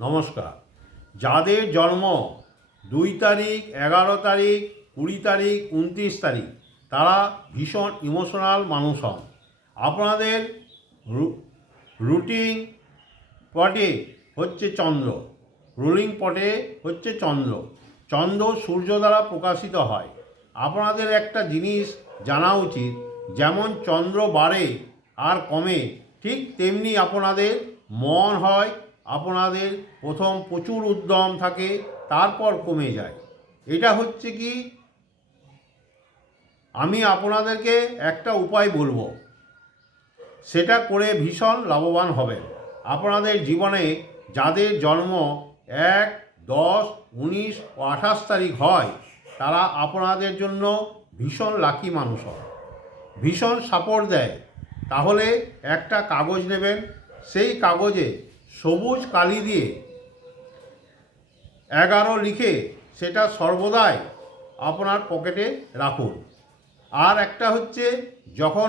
নমস্কার। যাদের জন্ম 2 তারিখ, 11 তারিখ, 20 তারিখ, 29 তারিখ, তারা ভীষণ ইমোশনাল মানুষ হন। আপনাদের রুটিন পটে হচ্ছে চন্দ্র, রুলিং পটে হচ্ছে চন্দ্র। চন্দ্র সূর্য দ্বারা প্রকাশিত হয়। আপনাদের একটা জিনিস জানা উচিত, যেমন চন্দ্র বাড়ে আর কমে, ঠিক তেমনি আপনাদের মন হয়। আপনাদের প্রথম প্রচুর উদ্যম থাকে, তারপর কমে যায়। এটা হচ্ছে কি, আমি আপনাদেরকে একটা উপায় বলবো, সেটা করে ভীষণ লাভবান হবেন। আপনাদের জীবনে যাদের জন্ম 1, 10, 19 ও 28 তারিখ হয়, তারা আপনাদের জন্য ভীষণ লাকি মানুষ হয়, ভীষণ সাপোর্ট দেয়। তাহলে একটা কাগজ নেবেন, সেই কাগজে সবুজ কালি দিয়ে 11 লিখে সেটা সর্বদাই আপনার পকেটে রাখুন। আর একটা হচ্ছে, যখন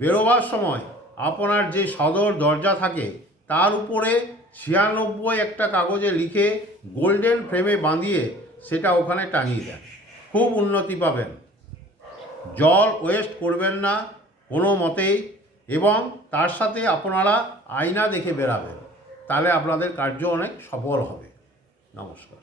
বেরোবার সময় আপনার যে সদর দরজা থাকে তার উপরে 96 একটা কাগজে লিখে গোল্ডেন ফ্রেমে বাঁধিয়ে সেটা ওখানে টাঙিয়ে দেন। খুব উন্নতি পাবেন। জল ওয়েস্ট করবেন না কোনো মতেই, এবং তার সাথে আপনারা আয়না দেখে বেরাবেন। তাহলে আপনাদের কার্য অনেক সফল হবে। নমস্কার।